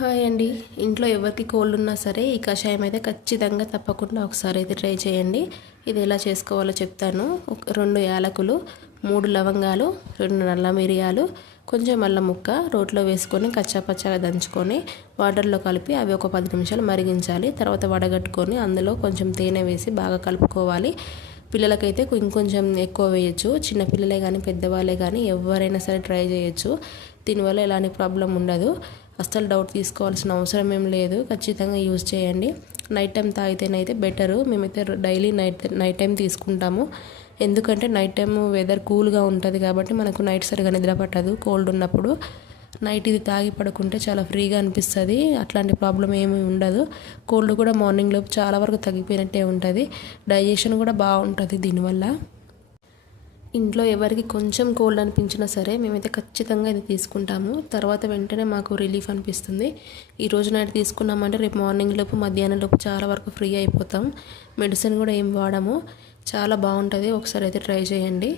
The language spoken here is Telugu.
హాయ్ అండి. ఇంట్లో ఎవరికి కోల్డ్ ఉన్నా సరే ఈ కషాయం అయితే ఖచ్చితంగా తప్పకుండా ఒకసారి అయితే ట్రై చేయండి. ఇది ఎలా చేసుకోవాలో చెప్తాను. 2 యాలకులు, 3 లవంగాలు, 2 నల్ల మిరియాలు, కొంచెం అల్లం ముక్క రోట్లో వేసుకొని కచ్చాపచ్చాగా దంచుకొని వాటర్లో కలిపి అవి ఒక 10 నిమిషాలు మరిగించాలి. తర్వాత వడగట్టుకొని అందులో కొంచెం తేనె వేసి బాగా కలుపుకోవాలి. పిల్లలకైతే ఇంకొంచెం ఎక్కువ వేయచ్చు. చిన్న పిల్లలే కానీ పెద్దవాళ్ళే కానీ ఎవరైనా సరే ట్రై చేయొచ్చు. దీనివల్ల ఎలాంటి ప్రాబ్లం ఉండదు. అస్సలు డౌట్ తీసుకోవాల్సిన అవసరం ఏం లేదు. ఖచ్చితంగా యూజ్ చేయండి. నైట్ టైం తాగితేనైతే బెటరు. మేమైతే డైలీ నైట్ టైం తీసుకుంటాము. ఎందుకంటే నైట్ టైం వెదర్ కూల్గా ఉంటుంది కాబట్టి మనకు నైట్ సరిగా నిద్ర పట్టదు. కోల్డ్ ఉన్నప్పుడు నైట్ ఇది తాగి పడుకుంటే చాలా ఫ్రీగా అనిపిస్తుంది. అట్లాంటి ప్రాబ్లం ఏమీ ఉండదు. కోల్డ్ కూడా మార్నింగ్ లోపు చాలా వరకు తగ్గిపోయినట్టే ఉంటుంది. డైజెషన్ కూడా బాగుంటుంది దీనివల్ల. ఇంట్లో ఎవరికి కొంచెం కోల్డ్ అనిపించినా సరే మేమైతే ఖచ్చితంగా ఇది తీసుకుంటాము. తర్వాత వెంటనే మాకు రిలీఫ్ అనిపిస్తుంది. ఈరోజు నైట్ తీసుకున్నామంటే రేపు మార్నింగ్ లోపు మధ్యాహ్నం లోపు చాలా వరకు ఫ్రీ అయిపోతాం. మెడిసిన్ కూడా ఏం వాడము. చాలా బాగుంటుంది. ఒకసారి అయితే ట్రై చేయండి.